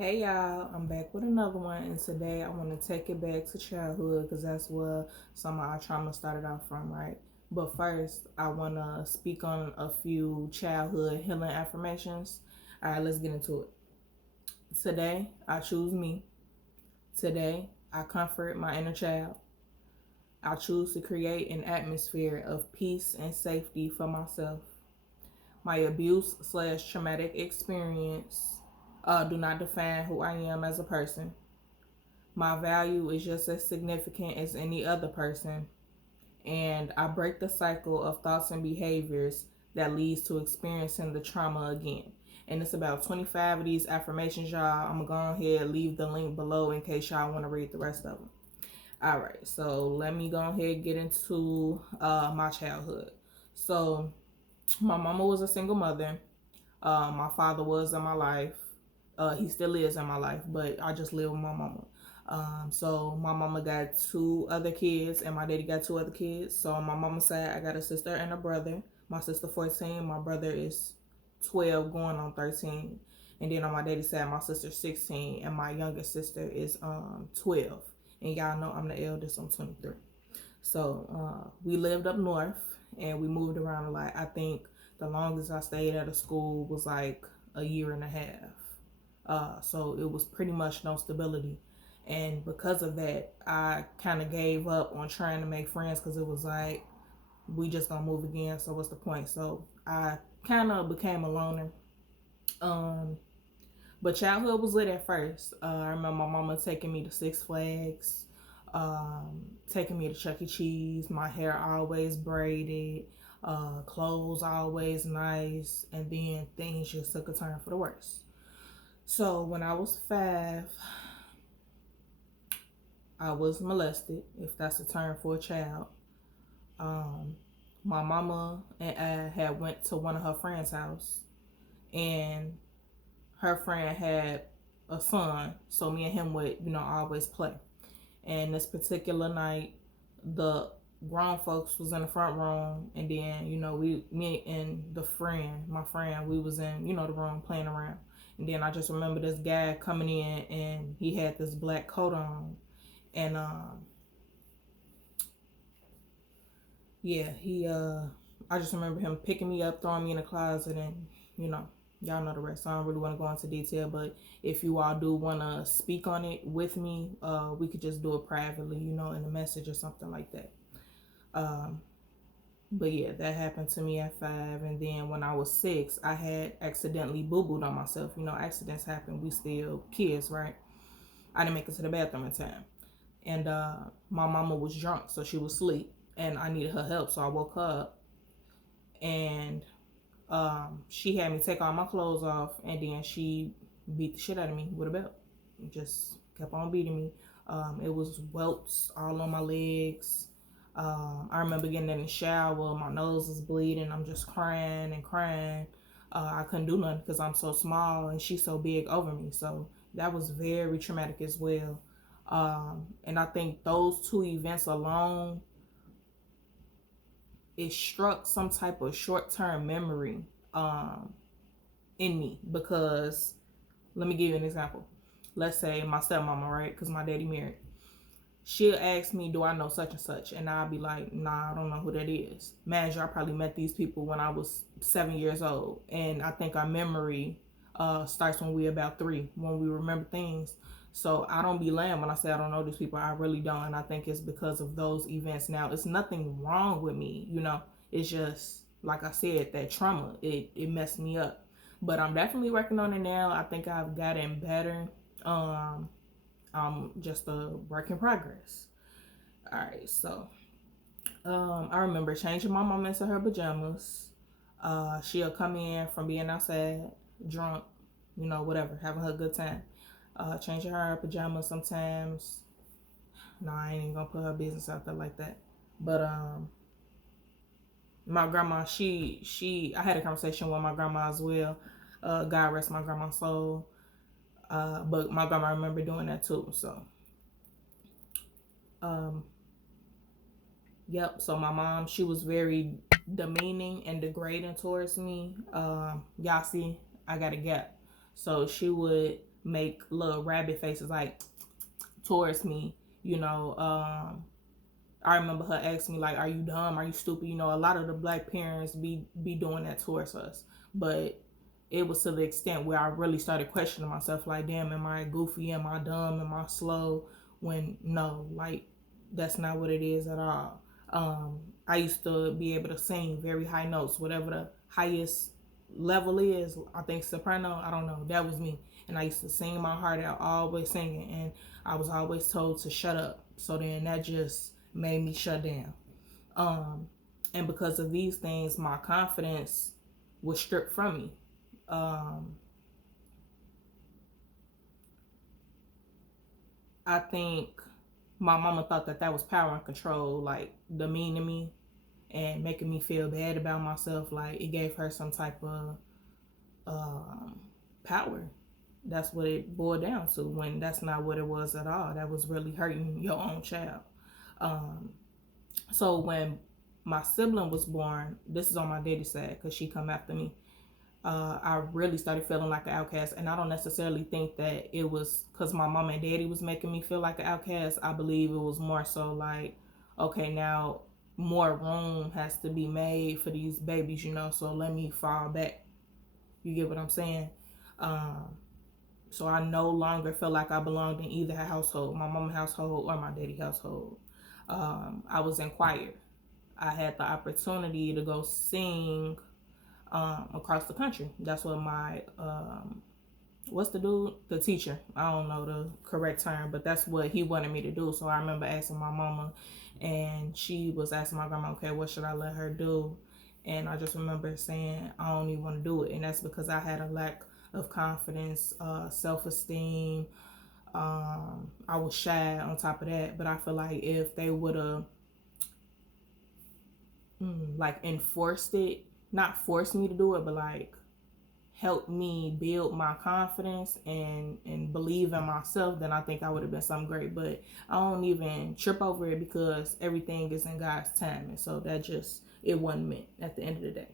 Hey y'all, I'm back with another one, and today I want to take it back to childhood because that's where some of our trauma started out from, right? But first, I want to speak on a few childhood healing affirmations. All right, let's get into it. Today, I choose me. Today, I comfort my inner child. I choose to create an atmosphere of peace and safety for myself. My abuse/slash traumatic experience do not define who I am as a person. My value is just as significant as any other person, and I break the cycle of thoughts and behaviors that leads to experiencing the trauma again. And it's about 25 of these affirmations, y'all. I'm gonna go ahead and leave the link below in case y'all want to read the rest of them. All right, so let me go ahead and get into my childhood. So my mama was a single mother. My father was in my life. He still is in my life, but I just live with my mama. So my mama got two other kids, and my daddy got two other kids. So on my mama's side, I got a sister and a brother. My sister 14, my brother is 12, going on 13. And then on my daddy's side, my sister's 16, and my youngest sister is 12. And y'all know I'm the eldest. I'm 23. So we lived up north, and we moved around a lot. I think the longest I stayed at a school was like a year and a half. So it was pretty much no stability. And because of that, I kind of gave up on trying to make friends because it was like, we just gonna move again. So what's the point? So I kind of became a loner. Um, but childhood was lit at first. I remember my mama taking me to Six Flags, taking me to Chuck E. Cheese. My hair always braided, clothes always nice, and then things just took a turn for the worse. So when I was 5, I was molested, if that's a term for a child. Um, my mama and I had went to one of her friend's house, and her friend had a son, so me and him would, always play. And this particular night, the grown folks was in the front room, and then me and my friend, we was in the room playing around. And then I just remember this guy coming in, and he had this black coat on, and yeah, I just remember him picking me up, throwing me in the closet, and you know, y'all know the rest. So I don't really want to go into detail, but if you all do want to speak on it with me, we could just do it privately, in a message or something like that. Um, but yeah, that happened to me at 5, and then when I was 6, I had accidentally boo-booed on myself. Accidents happen. We still kids, right? I didn't make it to the bathroom in time, and my mama was drunk, so she was asleep, and I needed her help, so I woke her up, and she had me take all my clothes off, and then she beat the shit out of me with a belt. Just kept on beating me. It was welts all on my legs. I remember getting in the shower, my nose was bleeding. I'm just crying and crying. I couldn't do nothing because I'm so small and she's so big over me. So that was very traumatic as well. And I think those two events alone, it struck some type of short-term memory in me, because let me give you an example. Let's say my stepmama, right? Because my daddy married. She'll ask me, do I know such and such? And I'll be like, nah, I don't know who that is. Man, I probably met these people when I was 7 years old. And I think our memory starts when we're about 3, when we remember things. So I don't be lying when I say I don't know these people. I really don't. And I think it's because of those events. Now, it's nothing wrong with me, It's just, like I said, that trauma, it messed me up. But I'm definitely working on it now. I think I've gotten better. I'm just a work in progress. All right, so I remember changing my mom into her pajamas. She'll come in from being outside, drunk, whatever, having her good time. Changing her pajamas sometimes. No, I ain't even gonna put her business out there like that. But my grandma, I had a conversation with my grandma as well. God rest my grandma's soul. But my grandma remember doing that too. So, um, yep. So my mom, she was very demeaning and degrading towards me. Y'all see, I got a gap. So she would make little rabbit faces like towards me. I remember her asking me, like, are you dumb? Are you stupid? A lot of the black parents be doing that towards us. But it was to the extent where I really started questioning myself, like, damn, am I goofy? Am I dumb? Am I slow? When no, like, that's not what it is at all. I used to be able to sing very high notes, whatever the highest level is. I think soprano, I don't know. That was me. And I used to sing my heart out, always singing. And I was always told to shut up. So then that just made me shut down. And because of these things, my confidence was stripped from me. I think my mama thought that was power and control, like demeaning me and making me feel bad about myself. Like it gave her some type of power. That's what it boiled down to, when that's not what it was at all. That was really hurting your own child. So when my sibling was born, this is on my daddy's side because she come after me. I really started feeling like an outcast, and I don't necessarily think that it was because my mom and daddy was making me feel like an outcast. I believe it was more so like, okay, now more room has to be made for these babies, so let me fall back. You get what I'm saying? So I no longer feel like I belonged in either household, my mama's household or my daddy household. I was in choir. I had the opportunity to go sing across the country. That's what my what's the dude? The teacher. I don't know the correct term, but that's what he wanted me to do. So I remember asking my mama, and she was asking my grandma, okay, what should I let her do? And I just remember saying, I don't even want to do it. And that's because I had a lack of confidence, self-esteem. I was shy on top of that. But I feel like if they would have like enforced it, not forced me to do it, but like helped me build my confidence and believe in myself, then I think I would have been something great. But I don't even trip over it because everything is in God's time. And so that just, it wasn't meant at the end of the day.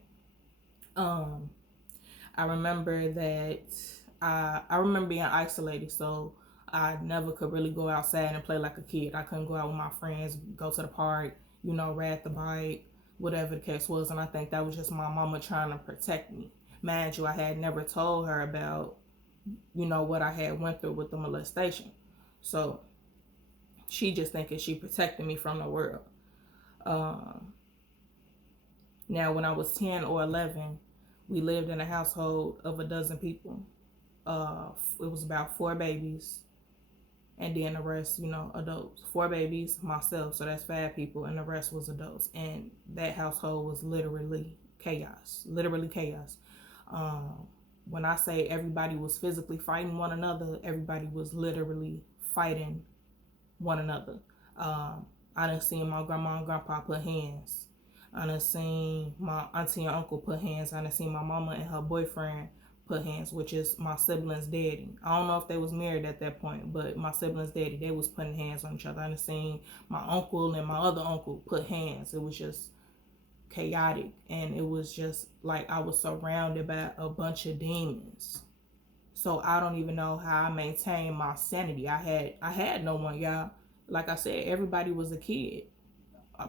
I remember that I remember being isolated, so I never could really go outside and play like a kid. I couldn't go out with my friends, go to the park, ride the bike, whatever the case was. And I think that was just my mama trying to protect me. Mind you, I had never told her about, what I had went through with the molestation. So she just thinking she protected me from the world. Now, when I was 10 or 11, we lived in a household of a dozen people. It was about 4 babies, and then the rest, adults. 4 babies, myself, so that's 5 people, and the rest was adults. And that household was literally chaos. When I say everybody was physically fighting one another, everybody was literally fighting one another. I done seen my grandma and grandpa put hands. I done seen my auntie and uncle put hands. I done seen my mama and her boyfriend put hands, which is my sibling's daddy. I don't know if they was married at that point, but my sibling's daddy, they was putting hands on each other. I done seen my uncle and my other uncle put hands. It was just chaotic, and it was just like I was surrounded by a bunch of demons. So I don't even know how I maintained my sanity. I had no one, y'all. Like I said, everybody was a kid.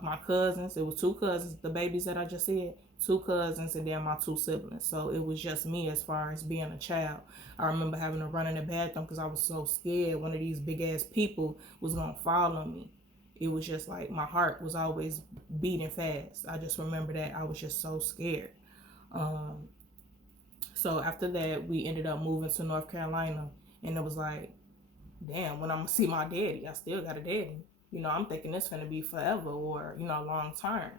My cousins, it was 2 cousins, the babies that I just said, 2 cousins, and then my 2 siblings. So it was just me as far as being a child. I remember having to run in the bathroom because I was so scared one of these big ass people was gonna fall on me. It was just like my heart was always beating fast. I just remember that I was just so scared. So after that, we ended up moving to North Carolina, and it was like, damn, when I'm gonna see my daddy, I still got a daddy. I'm thinking it's gonna be forever or, long term.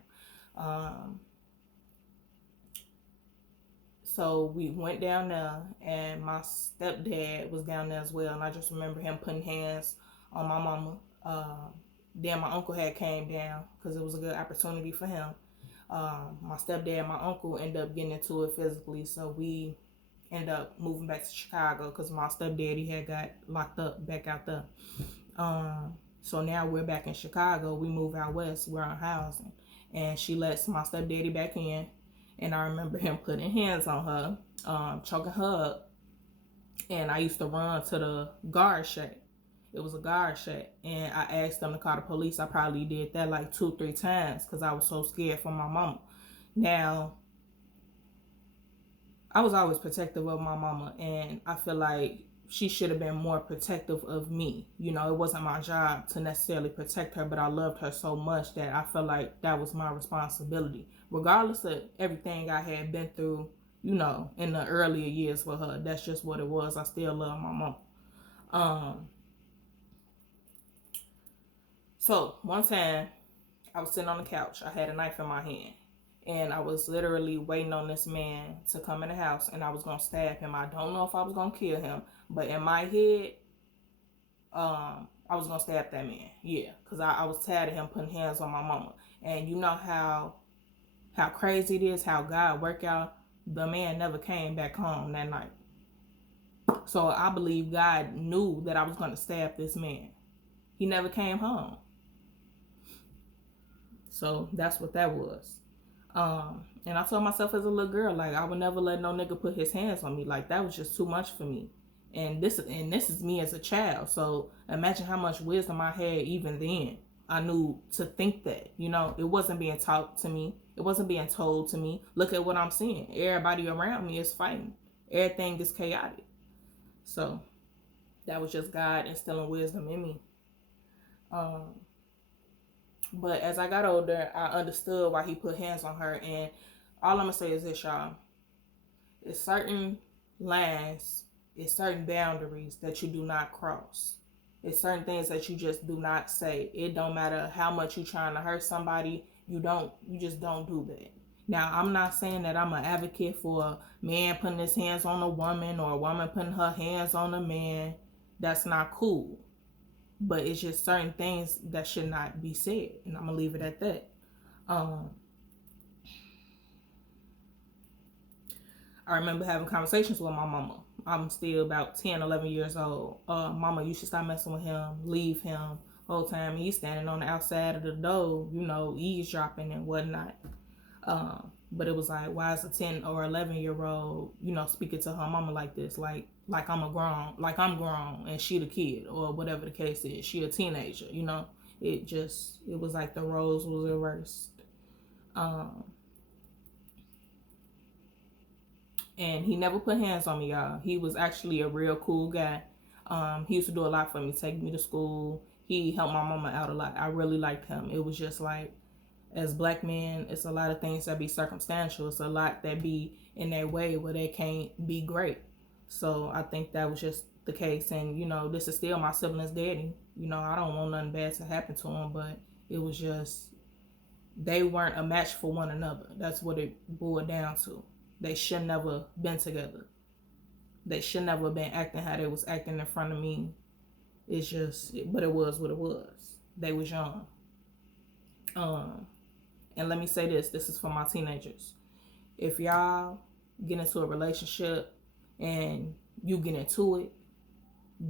So we went down there, and my stepdad was down there as well. And I just remember him putting hands on my mama. Then my uncle had came down because it was a good opportunity for him. My stepdad and my uncle ended up getting into it physically. So we ended up moving back to Chicago because my stepdaddy had got locked up back out there. So now we're back in Chicago. We move out west. We're on housing. And she lets my stepdaddy back in. And I remember him putting hands on her, choking her up. And I used to run to the guard shack. It was a guard shack. And I asked them to call the police. I probably did that like 2-3 times because I was so scared for my mama. Now, I was always protective of my mama, and I feel like she should have been more protective of me. You know, it wasn't my job to necessarily protect her, but I loved her so much that I felt like that was my responsibility. Regardless of everything I had been through, you know, in the earlier years with her, that's just what it was. I still love my mom. So one time I was sitting on the couch. I had a knife in my hand. And I was literally waiting on this man to come in the house, and I was going to stab him. I don't know if I was going to kill him, but in my head, I was going to stab that man. Yeah, because I was tired of him putting hands on my mama. And you know how crazy it is, how God worked out. The man never came back home that night. So I believe God knew that I was going to stab this man. He never came home. So that's what that was. And I told myself as a little girl, like, I would never let no nigga put his hands on me. Like, that was just too much for me. And this is me as a child. So imagine how much wisdom I had even then. I knew to think that, you know, it wasn't being taught to me. It wasn't being told to me. Look at what I'm seeing. Everybody around me is fighting. Everything is chaotic. So that was just God instilling wisdom in me. But as I got older, I understood why he put hands on her. And all I'm going to say is this, y'all. It's certain lines, it's certain boundaries that you do not cross. It's certain things that you just do not say. It don't matter how much you're trying to hurt somebody. You just don't do that. Now, I'm not saying that I'm an advocate for a man putting his hands on a woman or a woman putting her hands on a man. That's not cool. But it's just certain things that should not be said. And I'm going to leave it at that. I remember having conversations with my mama. I'm still about 10, 11 years old. Mama, you should stop messing with him. Leave him. Whole time he's standing on the outside of the door, you know, eavesdropping and whatnot. But it was like, why is a 10 or 11-year-old, you know, speaking to her mama like this? Like I'm grown and she the kid, or whatever the case is. She a teenager, you know. It was like the roles was reversed. And he never put hands on me, y'all. He was actually a real cool guy. He used to do a lot for me, take me to school. He helped my mama out a lot. I really liked him. It was just like, as black men, it's a lot of things that be circumstantial. It's a lot that be in their way where they can't be great. So I think that was just the case. And, you know, this is still my sibling's daddy. You know, I don't want nothing bad to happen to him, but it was just, they weren't a match for one another. That's what it boiled down to. They should never been together. They should never been acting how they was acting in front of me. It's just, but it was what it was. They was young. And let me say this is for my teenagers. If y'all get into a relationship and you get into it,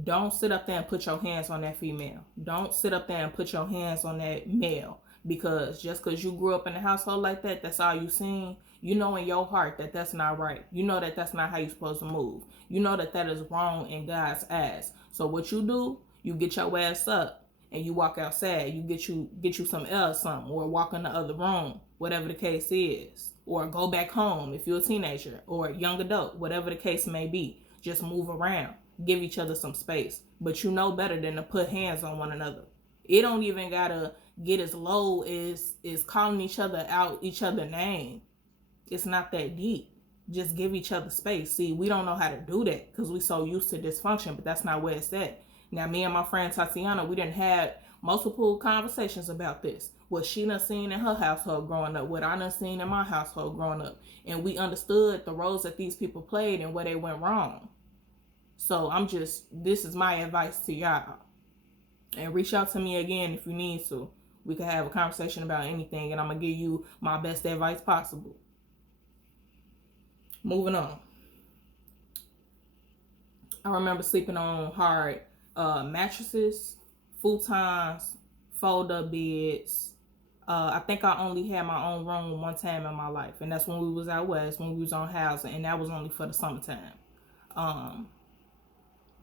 don't sit up there and put your hands on that female. Don't sit up there and put your hands on that male. Because just because you grew up in a household like that, that's all you seen. You know in your heart that that's not right. You know that that's not how you're supposed to move. You know that that is wrong in God's eyes. So what you do, you get your ass up and you walk outside. You get you some else something, or walk in the other room, whatever the case is. Or go back home if you're a teenager or a young adult, whatever the case may be. Just move around. Give each other some space. But you know better than to put hands on one another. It don't even gotta get as low as calling each other out each other's name. It's not that deep. Just give each other space. See, we don't know how to do that because we so used to dysfunction, but that's not where it's at. Now, me and my friend Tatiana, we done had multiple conversations about this. What she done seen in her household growing up, what I done seen in my household growing up. And we understood the roles that these people played and where they went wrong. So this is my advice to y'all. And reach out to me again if you need to. We could have a conversation about anything, and I'm going to give you my best advice possible. Moving on. I remember sleeping on hard mattresses, futons, fold-up beds. I think I only had my own room one time in my life, and that's when we was out west, when we was on housing, and that was only for the summertime.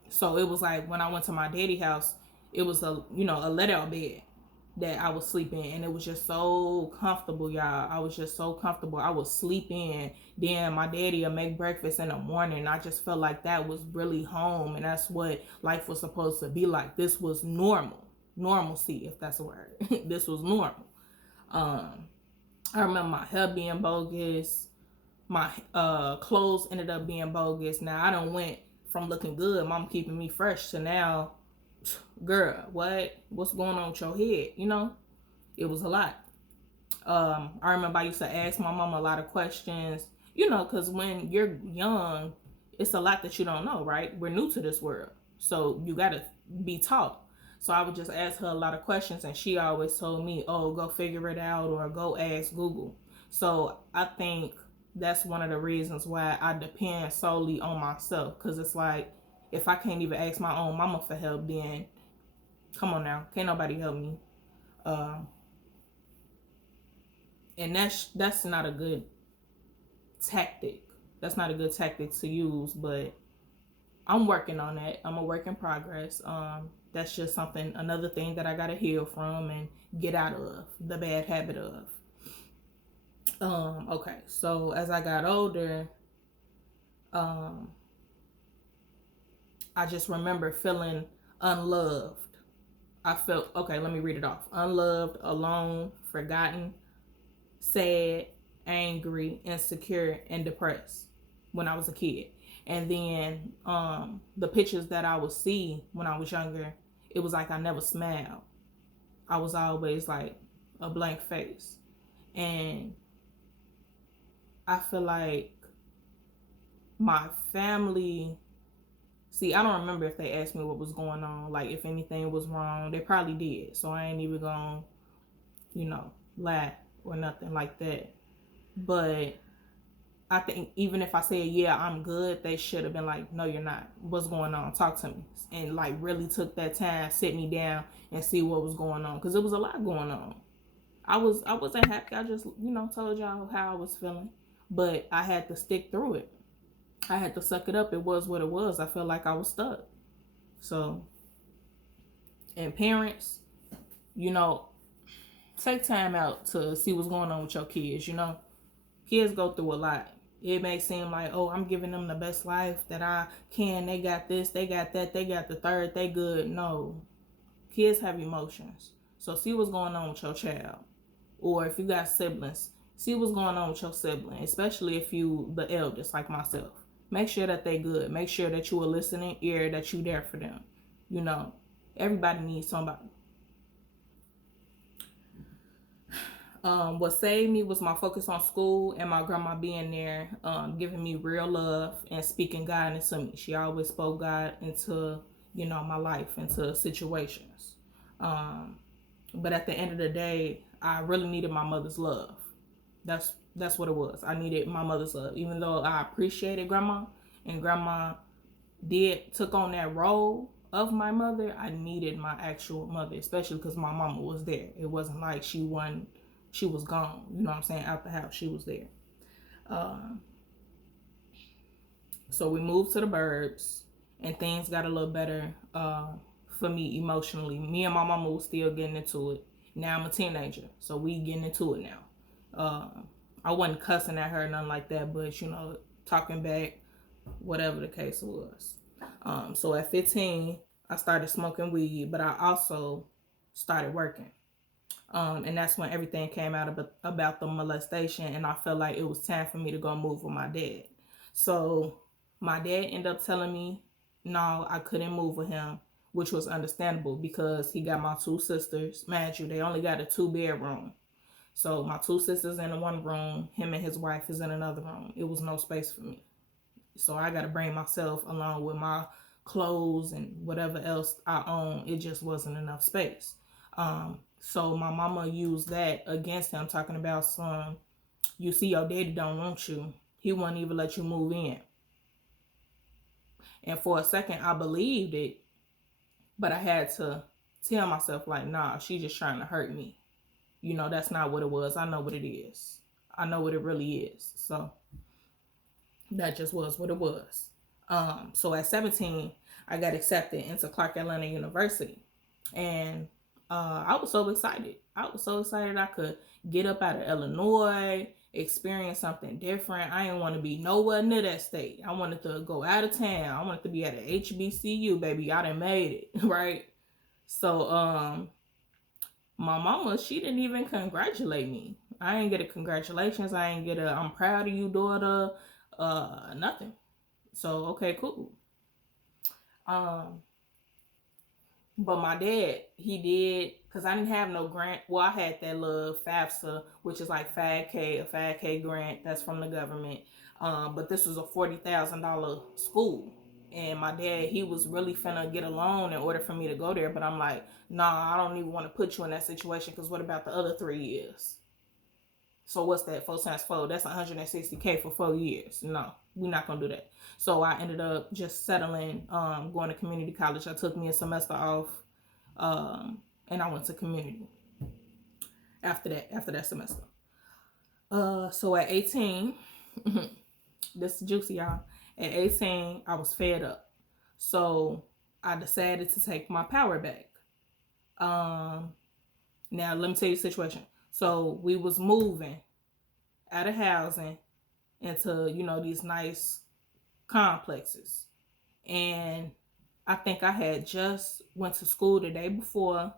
So it was like when I went to my daddy house, it was a a let out bed that I would sleep in, and it was just so comfortable, y'all. I was just so comfortable. I would sleep in. Then my daddy would make breakfast in the morning. I just felt like that was really home, and that's what life was supposed to be like. This was normal, normalcy, if that's a word. This was normal. Um, I remember my hair being bogus. My clothes ended up being bogus. Now I don't went from looking good, mom keeping me fresh, to now, girl, what's going on with your head? It was a lot. I remember I used to ask my mom a lot of questions, because when you're young, it's a lot that you don't know, right? We're new to this world, so you gotta be taught. So I would just ask her a lot of questions, and she always told me, "Oh, go figure it out, or go ask Google." So I think that's one of the reasons why I depend solely on myself, because it's like, if I can't even ask my own mama for help, then come on now, can't nobody help me. Um, and that's not a good tactic. That's not a good tactic to use, but I'm working on that. I'm a work in progress. That's just another thing that I gotta heal from and get out of the bad habit of. Okay, so as I got older, um, I just remember feeling unloved. I felt, okay, let me read it off: unloved, alone, forgotten, sad, angry, insecure, and depressed when I was a kid. And then the pictures that I would see when I was younger, it was like I never smiled. I was always like a blank face. And I feel like my family, see, I don't remember if they asked me what was going on, like if anything was wrong. They probably did. So I ain't even gonna, lie or nothing like that. But I think even if I said, yeah, I'm good, they should have been like, no, you're not. What's going on? Talk to me. And like really took that time, sit me down and see what was going on. Because it was a lot going on. I wasn't happy. I just, told y'all how I was feeling. But I had to stick through it. I had to suck it up. It was what it was. I felt like I was stuck. So, and parents, you know, take time out to see what's going on with your kids. Kids go through a lot. It may seem like, oh, I'm giving them the best life that I can. They got this, they got that, they got the third, they good. No. Kids have emotions. So see what's going on with your child. Or if you got siblings, see what's going on with your sibling, especially if you the eldest like myself. Make sure that they good. Make sure that you a listening ear, that you there for them. Everybody needs somebody. What saved me was my focus on school and my grandma being there, giving me real love and speaking God into me. She always spoke God into, my life, into situations. But at the end of the day, I really needed my mother's love. That's what it was. I needed my mother's love. Even though I appreciated grandma, and grandma took on that role of my mother, I needed my actual mother, especially because my mama was there. It wasn't like she was gone. You know what I'm saying? Out the house, she was there. So we moved to the burbs, and things got a little better for me emotionally. Me and my mama was still getting into it. Now I'm a teenager, so we getting into it now. I wasn't cussing at her, nothing like that, but talking back, whatever the case was. So at 15, I started smoking weed, but I also started working. And that's when everything came out about the molestation, and I felt like it was time for me to go move with my dad. So my dad ended up telling me no, I couldn't move with him, which was understandable because he got my two sisters. Mind you, they only got a 2-bedroom. So my two sisters in one room, him and his wife is in another room. It was no space for me. So I got to bring myself along with my clothes and whatever else I own. It just wasn't enough space. So my mama used that against him, talking about, son, you see your daddy don't want you. He won't even let you move in. And for a second, I believed it, but I had to tell myself, like, nah, she just trying to hurt me. That's not what it was. I know what it is. I know what it really is. So that just was what it was. So at 17, I got accepted into Clark Atlanta University. And I was so excited. I was so excited I could get up out of Illinois, experience something different. I didn't want to be nowhere near that state. I wanted to go out of town. I wanted to be at a HBCU, baby. I done made it, right? So my mama, she didn't even congratulate me. I didn't get a congratulations. I didn't get a I'm proud of you, daughter. Nothing. So okay, cool. But my dad, he did, because I didn't have no grant. Well, I had that little FAFSA, which is like a FAD-K grant that's from the government. But this was a $40,000 school. And my dad, he was really finna get a loan in order for me to go there. But I'm like, nah, I don't even want to put you in that situation, because what about the other 3 years? So what's that? 4 times 4? That's $160K for 4 years. No, we're not gonna do that. So I ended up just settling, going to community college. I took me a semester off, and I went to community after that semester. So at 18, this is juicy, y'all. At 18, I was fed up. So I decided to take my power back. Now let me tell you the situation. So we was moving out of housing into, these nice complexes. And I think I had just went to school the day before,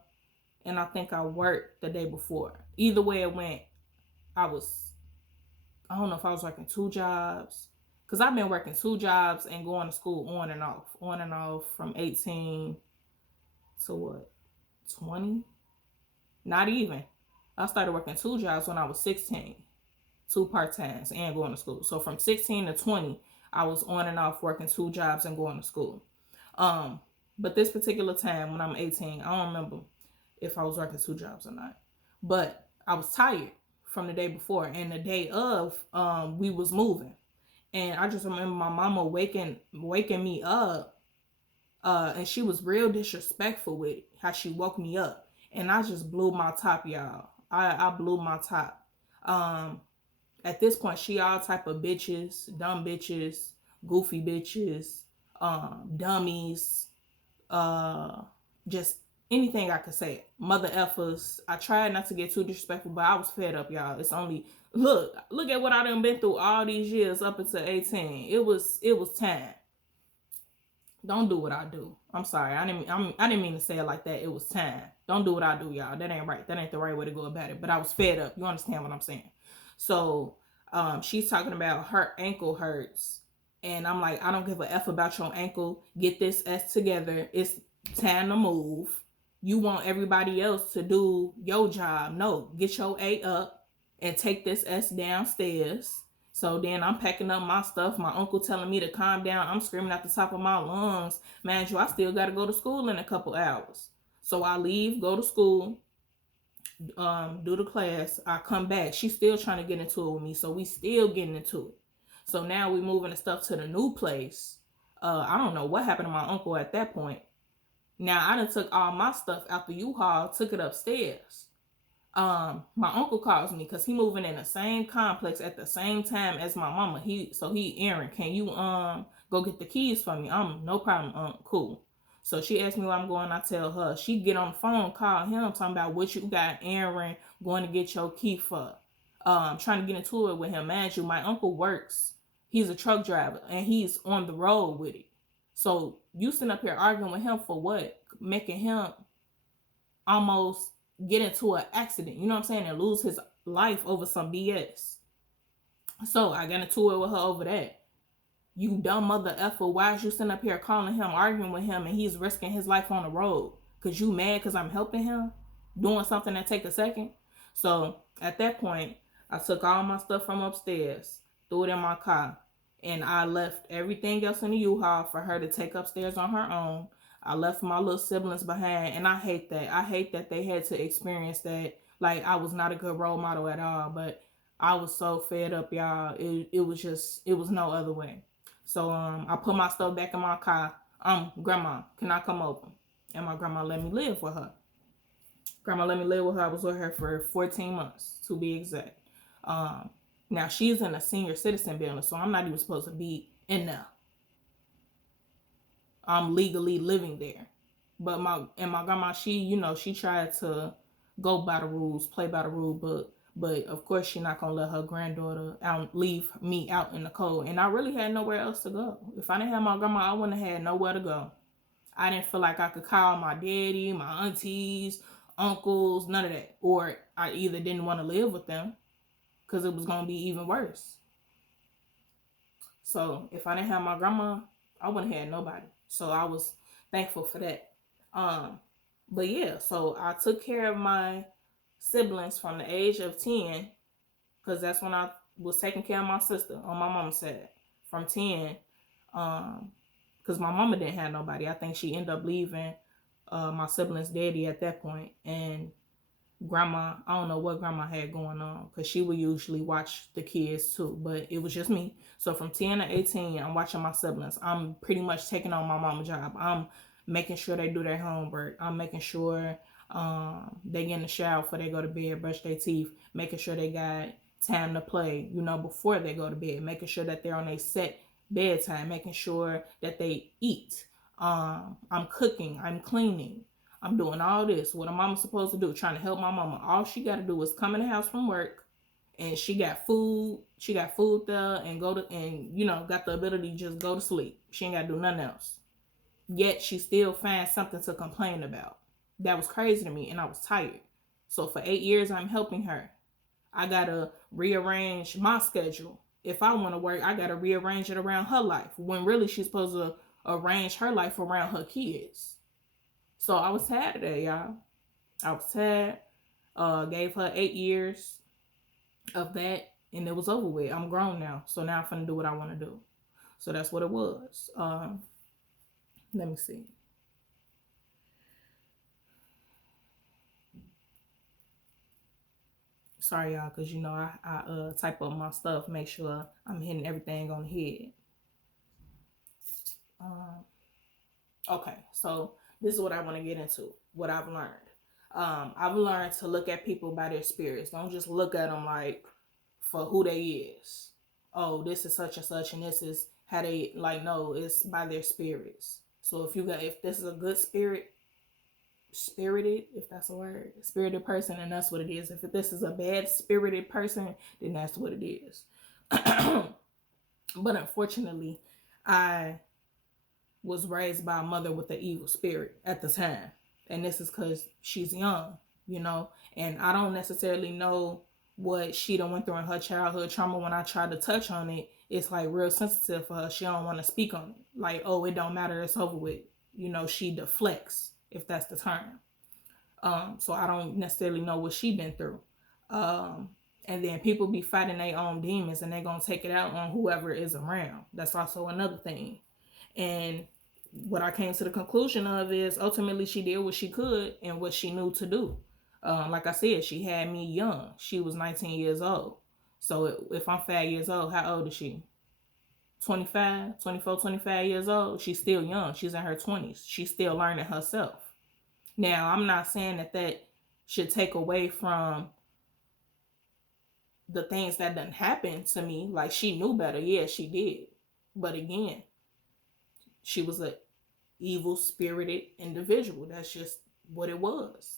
and I think I worked the day before. Either way it went, I don't know if I was working 2 jobs, because I've been working 2 jobs and going to school on and off from 18 to what, 20? Not even. I started working 2 jobs when I was 16, 2 part-times and going to school. So from 16 to 20, I was on and off working 2 jobs and going to school. But this particular time when I'm 18, I don't remember if I was working 2 jobs or not. But I was tired from the day before, and the day of, we was moving. And I just remember my mama waking me up, and she was real disrespectful with how she woke me up. And I just blew my top, y'all. I blew my top. At this point, she all type of bitches, dumb bitches, goofy bitches, dummies, just anything I could say. Mother effers. I tried not to get too disrespectful, but I was fed up, y'all. It's only look at what I done been through all these years up until 18. It was time. Don't do what I do. I'm sorry. I didn't mean to say it like that. It was time. Don't do what I do, y'all. That ain't right. That ain't the right way to go about it. But I was fed up. You understand what I'm saying? So she's talking about her ankle hurts. And I'm like, I don't give a F about your ankle. Get this S together. It's time to move. You want everybody else to do your job. No, get your A up and take this S downstairs. So then I'm packing up my stuff. My uncle telling me to calm down. I'm screaming at the top of my lungs. Man, I still got to go to school in a couple hours. So I leave, go to school, do the class. I come back. She's still trying to get into it with me. So we still getting into it. So now we moving the stuff to the new place. I don't know what happened to my uncle at that point. Now I done took all my stuff out the U-Haul, took it upstairs. My uncle calls me because he moving in the same complex at the same time as my mama. Erin, can you go get the keys for me? No problem, cool. So she asked me where I'm going. I tell her. She get on the phone, call him, talking about what you got, Erin, going to get your key for. Trying to get into it with him. Man, my uncle works. He's a truck driver and he's on the road with it. So you sitting up here arguing with him for what? Making him almost get into an accident, you know what I'm saying, and lose his life over some BS. So I got into it with her over that. You dumb mother effer, why is you sitting up here calling him, arguing with him, and he's risking his life on the road? Cause you mad cause I'm helping him? Doing something that take a second? So at that point, I took all my stuff from upstairs, threw it in my car, and I left everything else in the U-Haul for her to take upstairs on her own. I left my little siblings behind, and I hate that. I hate that they had to experience that. Like, I was not a good role model at all, but I was so fed up, y'all. It was no other way. So I put my stuff back in my car. Grandma, can I come over? And my grandma let me live with her. Grandma let me live with her. I was with her for 14 months, to be exact. Now, she's in a senior citizen building, so I'm not even supposed to be in there. I'm legally living there. But my grandma, she tried to go by the rules, play by the rule book. But of course, she not gonna let her granddaughter leave me out in the cold. And I really had nowhere else to go. If I didn't have my grandma, I wouldn't have had nowhere to go. I didn't feel like I could call my daddy, my aunties, uncles, none of that. Or I either didn't want to live with them because it was going to be even worse. So if I didn't have my grandma, I wouldn't have had nobody. So I was thankful for that. But yeah, so I took care of my siblings from the age of 10, because that's when I was taking care of my sister on my mama's side. From 10, because my mama didn't have nobody. I think she ended up leaving my siblings' daddy at that point. And grandma, I don't know what grandma had going on, because she would usually watch the kids too, but it was just me. So from 10 to 18, I'm watching my siblings. I'm pretty much taking on my mama's job. I'm making sure they do their homework. I'm making sure they get in the shower before they go to bed, brush their teeth, making sure they got time to play, before they go to bed, making sure that they're on a set bedtime, making sure that they eat. I'm cooking, I'm cleaning, I'm doing all this. What a mama's supposed to do, trying to help my mama. All she got to do is come in the house from work, and she got food. She got food there, and got the ability to just go to sleep. She ain't got to do nothing else. Yet she still finds something to complain about. That was crazy to me, and I was tired. So for 8 years, I'm helping her. I gotta rearrange my schedule. If I want to work, I gotta rearrange it around her life, when really she's supposed to arrange her life around her kids. So I was tired today, y'all. I was tired. Gave her 8 years of that, and it was over with. I'm grown now, so now I'm finna do what I want to do. So that's what it was. Let me see. Sorry, y'all, because I type up my stuff, make sure I'm hitting everything on the head. Okay, so this is what I want to get into, what I've learned. I've learned to look at people by their spirits. Don't just look at them like for who they is. Oh, this is such and such, and this is how they, like, no, it's by their spirits. So if this is a good spirited, if that's a word, spirited person, then that's what it is. If this is a bad spirited person, then that's what it is. But unfortunately, I was raised by a mother with an evil spirit at the time. And this is because she's young, and I don't necessarily know what she done went through in her childhood trauma. When I try to touch on it, it's like real sensitive for her. She don't want to speak on it. Like, oh, it don't matter, it's over with. She deflects, if that's the term. So I don't necessarily know what she been through. And then people be fighting their own demons, and they gonna take it out on whoever is around. That's also another thing. And what I came to the conclusion of is ultimately she did what she could and what she knew to do. Like I said, she had me young. She was 19 years old. So if I'm 5 years old, how old is she? 25, 24, 25 years old. She's still young. She's in her 20s. She's still learning herself. Now, I'm not saying that should take away from the things that done happened to me. Like, she knew better. Yeah, she did. But again, she was an evil spirited individual. That's just what it was.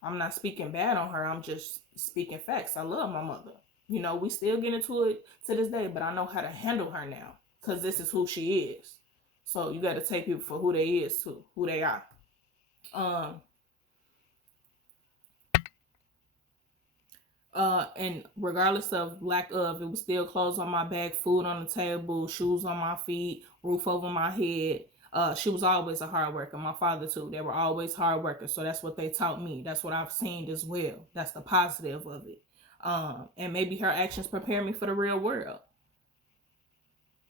I'm not speaking bad on her. I'm just speaking facts. I love my mother. We still get into it to this day, but I know how to handle her now, because this is who she is. So you got to take people for who they is too, who they are. And regardless of lack of, it was still clothes on my back, food on the table, shoes on my feet, roof over my head. She was always a hard worker. My father too. They were always hard workers. So that's what they taught me. That's what I've seen as well. That's the positive of it. And maybe her actions prepare me for the real world.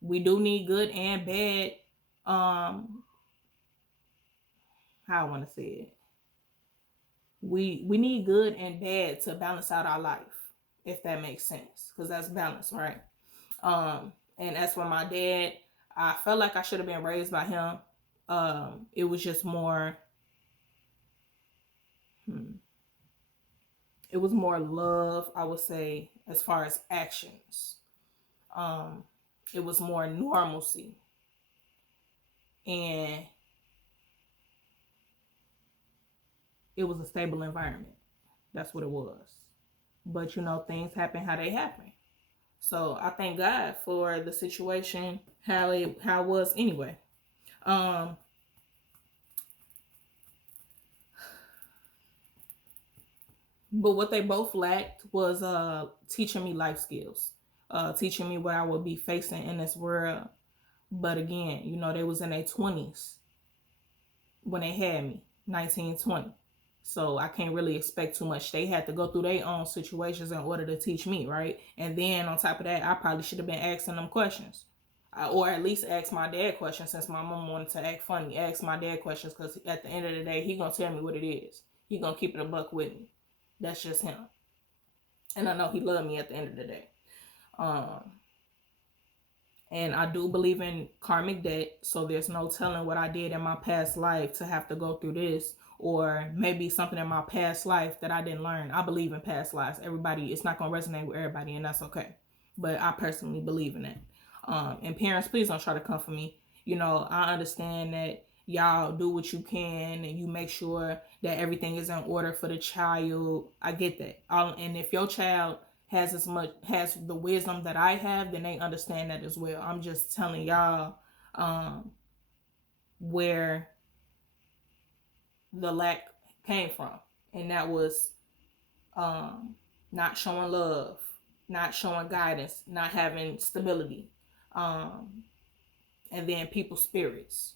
We do need good and bad. How I want to say it. We need good and bad to balance out our life, if that makes sense, because that's balance, right? And as for my dad, I felt like I should have been raised by him. It was just more it was more love, I would say, as far as actions. It was more normalcy. and it was a stable environment. That's what it was. But things happen how they happen. So I thank God for the situation how it was anyway. But what they both lacked was teaching me life skills, teaching me what I would be facing in this world. But again, they was in their 20s when they had me, 19, 20. So I can't really expect too much. They had to go through their own situations in order to teach me, right? And then on top of that, I probably should have been asking them questions. Or at least ask my dad questions, since my mom wanted to act funny. Ask my dad questions, because at the end of the day, he going to tell me what it is. He going to keep it a buck with me. That's just him. And I know he loved me at the end of the day. And I do believe in karmic debt, so there's no telling what I did in my past life to have to go through this, or maybe something in my past life that I didn't learn. I believe in past lives. It's not going to resonate with everybody, and that's okay. But I personally believe in it. And parents, please don't try to come for me. I understand that y'all do what you can and you make sure that everything is in order for the child. I get that. And if your child has the wisdom that I have, then they understand that as well. I'm just telling y'all where the lack came from, and that was not showing love, not showing guidance, not having stability, and then people's spirits.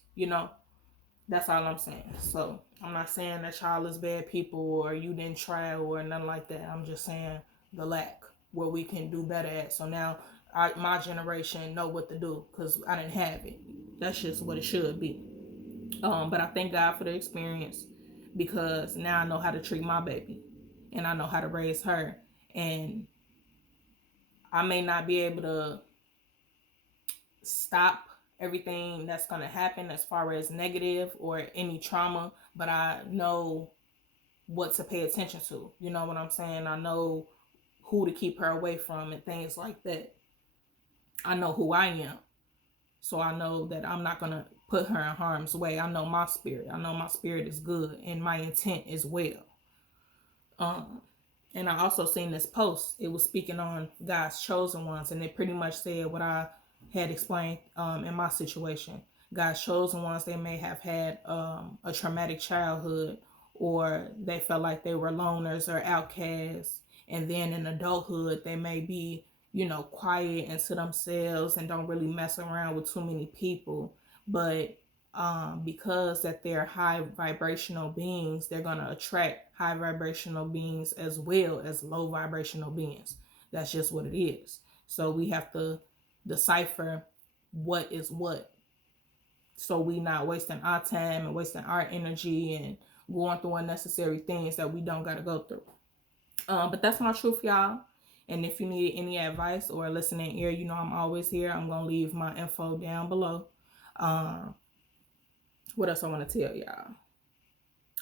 That's all I'm saying. So I'm not saying that y'all is bad people or you didn't try or nothing like that. I'm just saying the lack, where we can do better at. So now my generation know what to do, because I didn't have it. That's just what it should be. But I thank God for the experience, because now I know how to treat my baby and I know how to raise her. And I may not be able to stop everything that's going to happen as far as negative or any trauma, but I know what to pay attention to. You know what I'm saying? I know who to keep her away from and things like that. I know who I am. So I know that I'm not going to put her in harm's way. I know my spirit. I know my spirit is good and my intent is well. And I also seen this post. It was speaking on God's chosen ones, and it pretty much said what I had explained in my situation. God's chosen ones, they may have had a traumatic childhood, or they felt like they were loners or outcasts. And then in adulthood, they may be, quiet and to themselves and don't really mess around with too many people. But because that they're high vibrational beings, they're going to attract high vibrational beings as well as low vibrational beings. That's just what it is. So we have to decipher what is what, so we not wasting our time and wasting our energy and going through unnecessary things that we don't got to go through. But that's my truth, y'all. And if you need any advice or a listening ear, I'm always here. I'm going to leave my info down below. What else I want to tell y'all?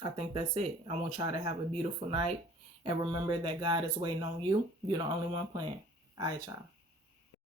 I think that's it. I want y'all to have a beautiful night. And remember that God is waiting on you. You're the only one playing. All right, y'all.